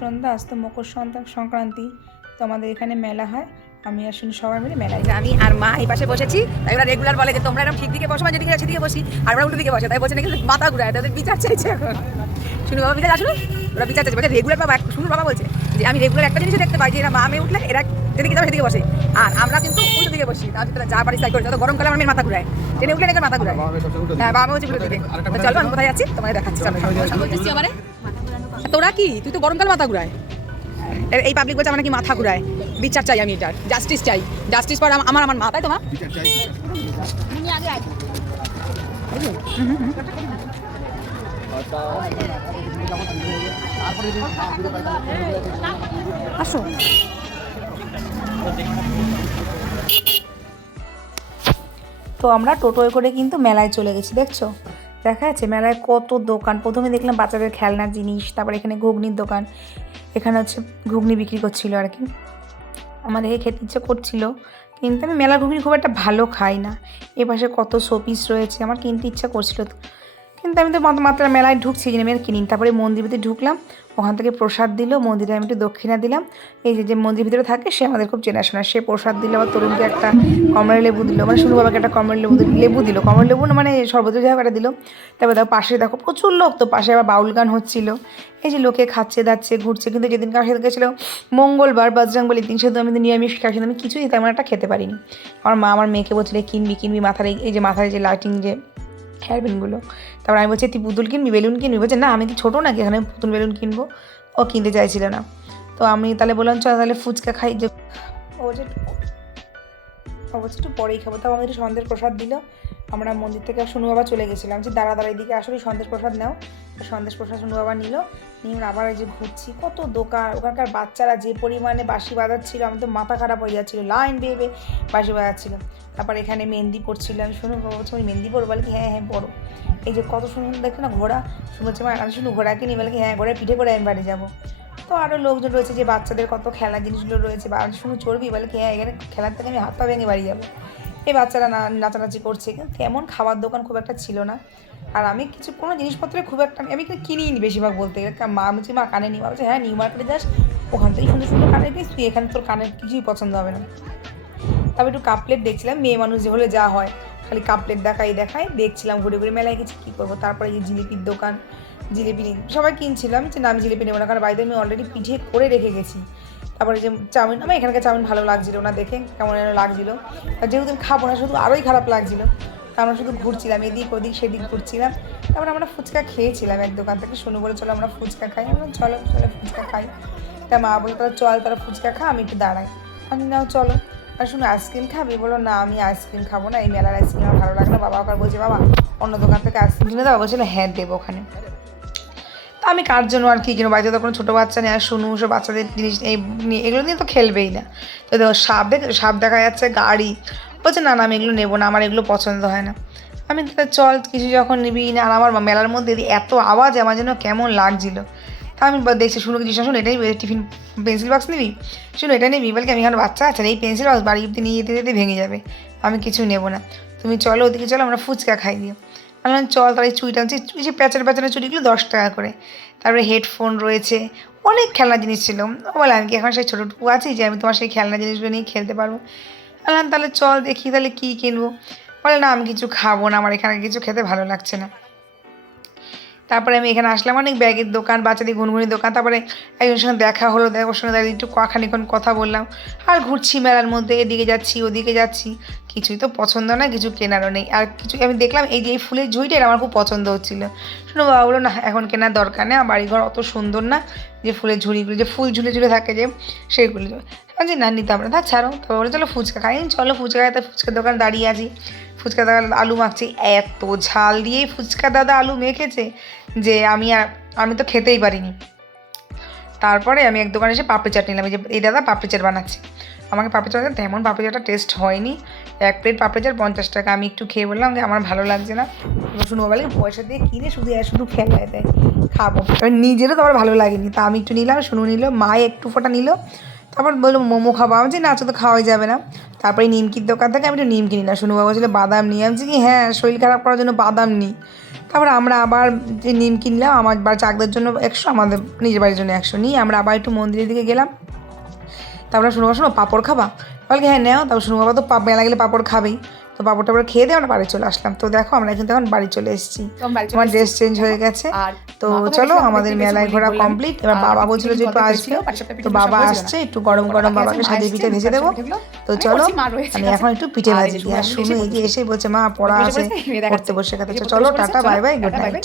সন্ধ্যা আজ তো মকর সংক্রান্তি, তো আমাদের এখানে মেলা হয়। আমি আর শুনি সবাই মিলে মেলায় আমি আর মা এই পাশে বসেছি। তাই ওরা রেগুলার বলে যে তোমরা এরকম ঠিক দিকে বসো, যেদিকে সেদিকে বসি, আর ওরা উল্টো দিকে বসে। তাই বলছে নাকি মাথা ঘুরায়, তাদের বিচার চাইছে এখন। শুনু বাবা বিচার আসলো, ওরা বিচার চাইছে, বলছে রেগুলার বাবা। শুনু বাবা বলছে যে আমি রেগুলার একটা জিনিসই দেখতে পাই যে এরা মা মেয়ে উঠলে এরা যেদিকে যাবে সেদিকে বসে, আর আমরা কিন্তু উল্টো দিকে বসি। তাহলে যা পারি তাই করি। যত গরমকালে আমার মেয়ের মাথা ঘুরায়, ট্রেনে উঠলে নাকি মাথা ঘুরায়। হ্যাঁ, বাবা হচ্ছে উল্টো দিকে। চলো আমি কোথায় যাচ্ছি তোমাদের দেখাচ্ছি। তোরা কি, তুই তো গরমকাল মাথা ঘুরায়। এই পাবলিক বলছে আমার নাকি মাথা ঘুরায়। বিচার চাই আমি, এটার জাস্টিস চাই। জাস্টিস পর আমার আমার মাথায় তোমার আসো। তো আমরা টোটোয় করে কিন্তু মেলায় চলে গেছি। দেখছো, দেখা যাচ্ছে মেলায় কত দোকান। প্রথমে দেখলাম বাচ্চাদের খেলনার জিনিস, তারপর এখানে ঘুগনির দোকান। এখানে হচ্ছে ঘুগনি বিক্রি করছিল আর কি। আমার দেখে খেতে ইচ্ছে করছিল, কিন্তু আমি মেলার ঘুগনি খুব একটা ভালো খাই না। এ পাশে কত শোপিস রয়েছে, আমার কিনতে ইচ্ছা করছিল, কিন্তু আমি তো মাত্রা মেলায় ঢুকছি যে আমি আর কিনি। তারপরে মন্দির ভিতরে ঢুকলাম, ওখান থেকে প্রসাদ দিল। মন্দিরে আমি একটু দক্ষিণা দিলাম। এই যে মন্দির ভিতরে থাকে সে আমাদের খুব চেনাশোনা, সে প্রসাদ দিল। আবার তরুণকে একটা কমলা লেবু দিল, মানে শুরু বাবাকে একটা কমলা লেবু দিল। কমলা লেবু না, মানে সর্বত যাই একটা দিল। তারপরে দেখো পাশে দেখো প্রচুর লোক, তো পাশে আবার বাউল গান হচ্ছিল। এই যে লোকে খাচ্ছে দাচ্ছে ঘুরছে। কিন্তু যেদিন কার সাথে গেছিলো মঙ্গলবার বজরংবলী দিন, সেদিন আমি নিরামিষ খাই, সেদিন আমি কিছুই তেমন একটা খেতে পারিনি। আমার মা আমার মেয়েকে বলছিল কিনবি মাথার মাথায় যে লাইটিং যে হেয়ারব্যান্ডগুলো। তারপর আমি বলছি তুই পুতুল কিনবি, বেলুন কিনবি? বলছে না, আমি কি ছোটো নাকি এখানে পুতুল বেলুন কিনবো। ও কিনতে চাইছিল না। তো আমি তাহলে বললাম চল তাহলে ফুচকা খাই। যে অবশ্যই একটু পরেই খাবো। তাও আমাদের একটু সন্দেশ প্রসাদ দিল। আমরা মন্দির থেকে শুনু বাবা চলে গেছিলাম যে দাঁড়া এদিকে আসলে সন্দেশ প্রসাদ নাও। সন্দেশ প্রসাদ শুনু বাবা নিল, নিয়ে আবার এই যে ঘুরছি কত দোকান। ওখানকার বাচ্চারা যে পরিমাণে বাঁশি বাজাচ্ছিল, আমি তো মাথা খারাপ হয়ে যাচ্ছিলো, লাইন বেয়ে বাঁশি বাজাচ্ছিল। তারপর এখানে মেহেন্দি পড়ছিল। আমি শুনু বাবা বলছি আমি মেহেন্দি পড়বো, বলে কি হ্যাঁ হ্যাঁ পড়ো। এই যে কত সুন্দর দেখো না ঘোড়া। শুনেছি মা আমি শুনু ঘোড়াকে নিয়ে, বলে কি হ্যাঁ ঘোড়ায় পিঠে করে আমি বাড়ি যাবো। তো আরও লোকজন রয়েছে যে বাচ্চাদের কত খেলার জিনিসগুলো রয়েছে। বা শুনু চড়বি, বলে কি হ্যাঁ এখানে খেলার থেকে আমি হাত পা ভেঙে বাড়ি যাবো। এই বাচ্চারা নাচানাচি করছে, কিন্তু তেমন খাবার দোকান খুব একটা ছিল না। আর আমি কোনো জিনিসপত্রে খুব একটা আমি কিনিই নি বেশিরভাগ বলতে গেলে। মা বলছি মা কানে নিই, বলছে হ্যাঁ নিউ মার্কেটে যাস, ওখান থেকে সুন্দর সুন্দর কানের কিনিস, তুই এখানে তোর কানের কিছুই পছন্দ হবে না। তারপর একটু কাপ প্লেট দেখছিলাম, মেয়ে মানুষ যে হলে যা হয় খালি কাপ প্লেট দেখাই দেখছিলাম ঘুরে ঘুরে মেলায় গেছি কী করবো। তারপরে এই যে জিলিপির দোকান, জিলিপি সবাই কিনছিলাম, যে না আমি জিলিপি নেবো না, কারণ বাড়িতে আমি অলরেডি পিঠে করে রেখে গেছি। তারপরে যে চাউমিন, আমার এখানকার চাউমিন ভালো লাগছিলো না, দেখে কেমন যেন লাগছিলো। আর যেহেতু আমি খাবো না, শুধু আরোই খারাপ লাগছিলো। তা আমরা শুধু ঘুরছিলাম এদিক ওদিক সেদিক ঘুরছিলাম। তারপরে আমরা ফুচকা খেয়েছিলাম এক দোকান থেকে। শুনু বলে চলো আমরা ফুচকা খাই। আমরা চলো চলো ফুচকা খাই। তা মা বলে তাহলে চল তারা ফুচকা খা, আমি একটু দাঁড়াই। আমি নাও চলো। আর শুনে আইসক্রিম খাবি? বলো না আমি আইসক্রিম খাবো না, এই মেলার আইসক্রিম আমার ভালো লাগে না। বাবা ওখানে বলছে বাবা অন্য দোকান থেকে আইসক্রিম কিনে দেবো। বলছিল হ্যাঁ দেবো ওখানে। তা আমি কার জন্য আর কি কিনো, বাড়িতে তো কোনো ছোটো বাচ্চা নেই। আর শুনু সব বাচ্চাদের জিনিস এগুলো নিয়ে তো খেলবেই না। তো দেখো সাপ দেখা যাচ্ছে, গাড়ি। বলছে না না আমি এগুলো নেবো না, আমার এগুলো পছন্দ হয় না। আমি তাহলে চল কিছু যখন নিবি না। আর আমার মেলার মধ্যে এত আওয়াজ আমার যেন কেমন লাগছিলো। তা আমি দেখছি শুনুকে জিজ্ঞাসা শুনুন এটাই টিফিন পেন্সিল বক্স নিবি? শুনুন এটা নিবি? বলে কি আমি এখানে বাচ্চা আছে, এই পেন্সিল বক্স বাড়ি অব্দি নিয়ে যেতে যেতে ভেঙে যাবে, আমি কিছু নেবো না। তুমি চলো ওদিকে চলো, আমরা ফুচকা খাই দিয়ে। বললাম চল। তাহলে চুড়িটা আনছি, যে প্যাচার চুড়িগুলো 10 টাকা করে। তারপরে হেডফোন রয়েছে, অনেক খেলনা জিনিস ছিল। ও বলে আমি কি এখন সেই ছোটোটুকু আছি যে আমি তোমার সেই খেলনা জিনিসগুলো নিয়ে খেলতে পারবো? বললাম তাহলে চল দেখি তাহলে কী কিনবো। বলে না আমি কিছু খাবো না, আমার এখানে কিছু খেতে ভালো লাগছে না। তারপরে আমি এখানে আসলাম, অনেক ব্যাগের দোকান, বাচ্চাদের গুনগুনির দোকান। তারপরে একজনের সঙ্গে দেখা হলো, ওর সঙ্গে দাঁড়িয়ে একটু খানিক্ষণ কথা বললাম। আর ঘুরছি মেলার মধ্যে, এদিকে যাচ্ছি ওদিকে যাচ্ছি, কিছুই তো পছন্দ না, কিছু কেনারও নেই। আর কিছু আমি দেখলাম এই যে এই ফুলের ঝুড়িটা আমার খুব পছন্দ হচ্ছিলো। শুনো বাবা বলো না এখন কেনার দরকার নেই, আমার বাড়িঘর অত সুন্দর না যে ফুলের ঝুড়িগুলো, যে ফুল ঝুলে ঝুলে থাকে যে সেইগুলো। যে না নিতাম না, তা ছাড়ো। তারপর বলে চলো ফুচকা খাই। চলো ফুচকা খাই। তা ফুচকার দোকান দাঁড়িয়ে আছি, ফুচকা দাদা আলু মাখছি। এত ঝাল দিয়েই ফুচকা দাদা আলু মেখেছে যে আমি তো খেতেই পারিনি। তারপরে আমি এক দোকানে এসে পাপড়ি চাট নিলাম, যে এই দাদা পাপড়ি চাট বানাচ্ছে। আমাকে পাপড়ি চাট তেমন পাপড়ি চাটটা টেস্ট হয়নি। এক প্লেট পাপড়ি চাট 50 টাকা। আমি একটু খেয়ে বললাম যে আমার ভালো লাগছে না। এবার শুনবো বলে পয়সা দিয়ে কিনে শুধু খেলায় দেয়, খাবো। এবার নিজেরও তো আমার ভালো লাগেনি, তা আমি একটু নিলাম, শুনু নিল, মা একটু ফোটা নিল। তো তারপর বললো মোমো খাবো, আমি বলছি না আজকে তো খাওয়াই যাবে না। তারপরে নিমকির দোকান থেকে আমি একটু নিমকি নিলাম, শুনুবাবু বলছিল বাদাম নিই, আমি বলছি কি হ্যাঁ শরীর খারাপ করার জন্য বাদাম নিই। তারপর আমরা আবার যে নিমকি নিলাম, আমার চাকদের জন্য 100, আমাদের নিজের বাড়ির জন্য 100 নিয়ে আমরা আবার একটু মন্দিরের দিকে গেলাম। তারপরে শুনুবা শোনো পাঁপড় খাবা, বলকে হ্যাঁ নেও। তারপর শুনু বাবা তো মেলা গেলে পাঁপড় খাবেই, তো পাঁপড় টাপড় খেয়ে দিয়ে আমরা বাড়ি চলে আসলাম। তো দেখো আমরা কিন্তু এখন বাড়ি চলে এসেছি, আমার ড্রেস চেঞ্জ হয়ে গেছে। তো চলো আমাদের মেলায় ঘোরা কমপ্লিট। এবার বাবা বলছিল যে একটু আসবে, তো বাবা আসছে, একটু গরম গরম বাবাকে সাজিয়ে পিঠে ভেজে দেবো। তো চলো আমি এখন একটু পিঠে ভাজি দিই। আর শুনু এই যে এসেই বলছে মা পড়া আছে, পড়তে বসে গেছে। চলো tata bye bye, good night.